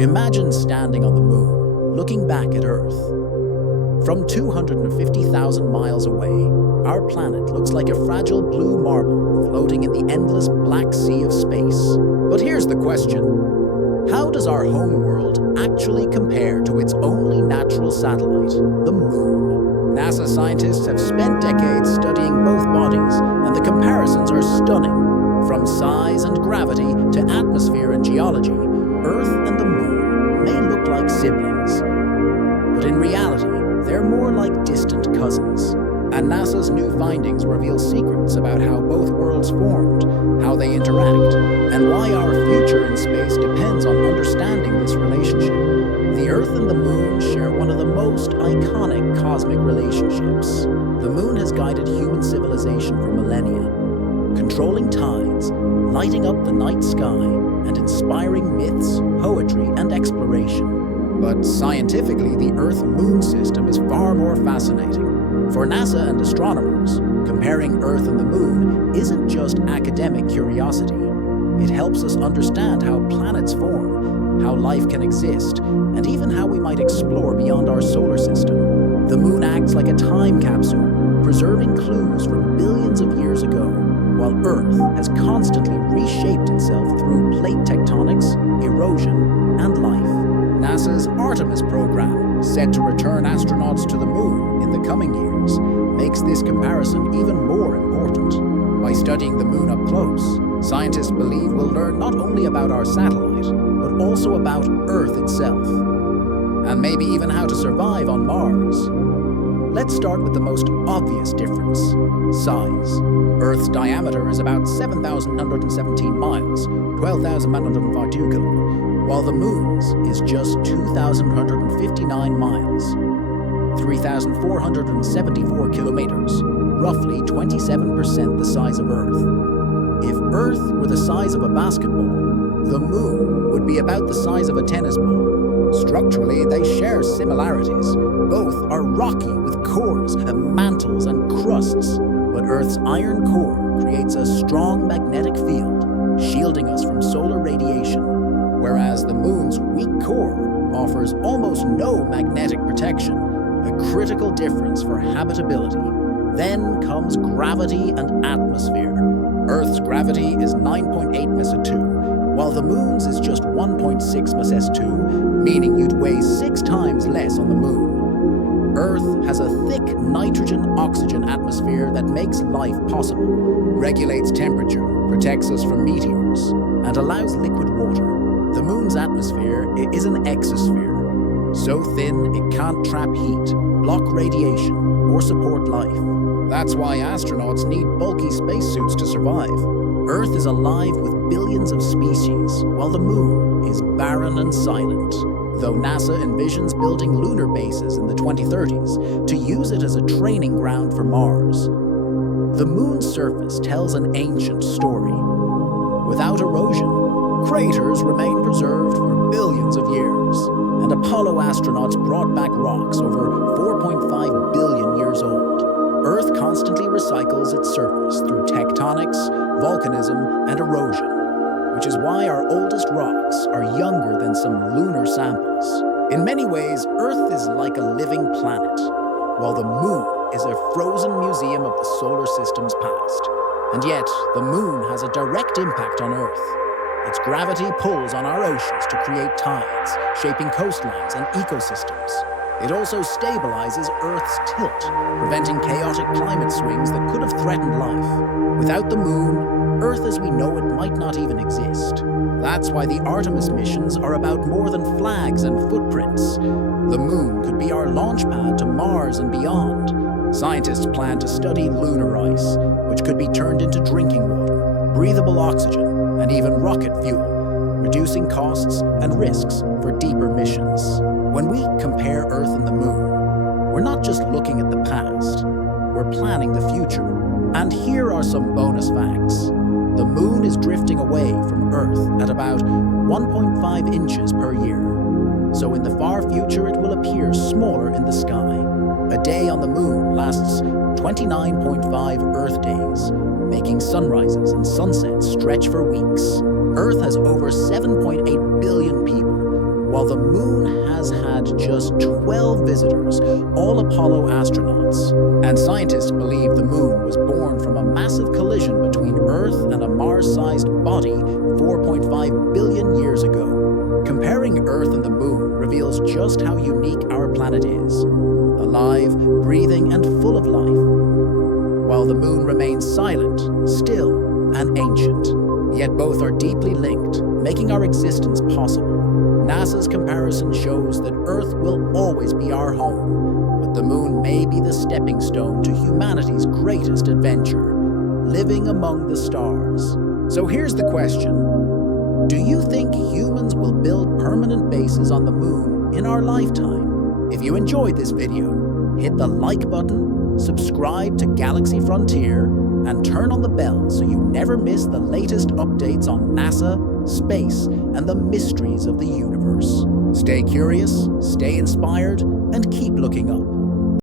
Imagine standing on the moon, looking back at Earth. From 250,000 miles away, our planet looks like a fragile blue marble floating in the endless black sea of space. But here's the question. How does our home world actually compare to its only natural satellite, the moon? NASA scientists have spent decades studying both bodies, and the comparisons are stunning. From size and gravity to atmosphere and geology, Earth and the moon may look like siblings. But in reality, they're more like distant cousins. And NASA's new findings reveal secrets about how both worlds formed, how they interact, and why our future in space depends on understanding this relationship. The Earth and the moon share one of the most iconic cosmic relationships. The moon has guided human civilization for millennia, controlling tides, lighting up the night sky, and inspiring myths, poetry, and exploration. But scientifically, the Earth-Moon system is far more fascinating. For NASA and astronomers, comparing Earth and the Moon isn't just academic curiosity. It helps us understand how planets form, how life can exist, and even how we might explore beyond our solar system. The Moon acts like a time capsule, preserving clues from billions of years ago, while Earth has constantly reshaped itself through plate tectonics, erosion, and life. NASA's Artemis program, set to return astronauts to the moon in the coming years, makes this comparison even more important. By studying the moon up close, scientists believe we'll learn not only about our satellite, but also about Earth itself, and maybe even how to survive on Mars. Let's start with the most obvious difference: size. Earth's diameter is about 7,117 miles, 12,142 kilometers, while the moon's is just 2,159 miles, 3,474 kilometers, roughly 27% the size of Earth. If Earth were the size of a basketball, the moon would be about the size of a tennis ball. Structurally, they share similarities. Both are rocky with cores, mantles, and crusts. But Earth's iron core creates a strong magnetic field, shielding us from solar radiation, whereas the moon's weak core offers almost no magnetic protection, a critical difference for habitability. Then comes gravity and atmosphere. Earth's gravity is 9.8 Massa 2, while the moon's is just 1.6 Massa 2, meaning you'd weigh 6 times less on the moon. Earth has a thick nitrogen-oxygen atmosphere that makes life possible, regulates temperature, protects us from meteors, and allows liquid water. The moon's atmosphere is an exosphere, so thin it can't trap heat, block radiation, or support life. That's why astronauts need bulky spacesuits to survive. Earth is alive with billions of species, while the moon is barren and silent. Though NASA envisions building lunar bases in the 2030s to use it as a training ground for Mars. The moon's surface tells an ancient story. Without erosion, craters remain preserved for billions of years, and Apollo astronauts brought back rocks over 4.5 billion years old. Earth constantly recycles its surface through tectonics, volcanism, and erosion, which is why our oldest rocks are younger than some lunar samples. In many ways, Earth is like a living planet, while the moon is a frozen museum of the solar system's past. And yet, the moon has a direct impact on Earth. Its gravity pulls on our oceans to create tides, shaping coastlines and ecosystems. It also stabilizes Earth's tilt, preventing chaotic climate swings that could have threatened life. Without the moon, Earth as we know it might not even exist. That's why the Artemis missions are about more than flags and footprints. The moon could be our launch pad to Mars and beyond. Scientists plan to study lunar ice, which could be turned into drinking water, breathable oxygen, and even rocket fuel, reducing costs and risks for deeper missions. When we compare Earth and the moon, we're not just looking at the past, we're planning the future. And here are some bonus facts. The moon is drifting away from Earth at about 1.5 inches per year. So in the far future, it will appear smaller in the sky. A day on the moon lasts 29.5 Earth days, making sunrises and sunsets stretch for weeks. Earth has over 7.8 billion people, while the moon has had just 12 visitors, all Apollo astronauts. And scientists believe the moon was born from a massive collision between Earth and a Mars-sized body 4.5 billion years ago. Comparing Earth and the moon reveals just how unique our planet is: alive, breathing, and full of life. While the moon remains silent, still, and ancient, yet both are deeply linked, making our existence possible. NASA's comparison shows that Earth will always be our home, but the moon may be the stepping stone to humanity's greatest adventure: living among the stars. So here's the question: do you think humans will build permanent bases on the moon in our lifetime? If you enjoyed this video, hit the like button, subscribe to Galaxy Frontier, and turn on the bell so you never miss the latest updates on NASA, space, and the mysteries of the universe. Stay curious, stay inspired, and keep looking up.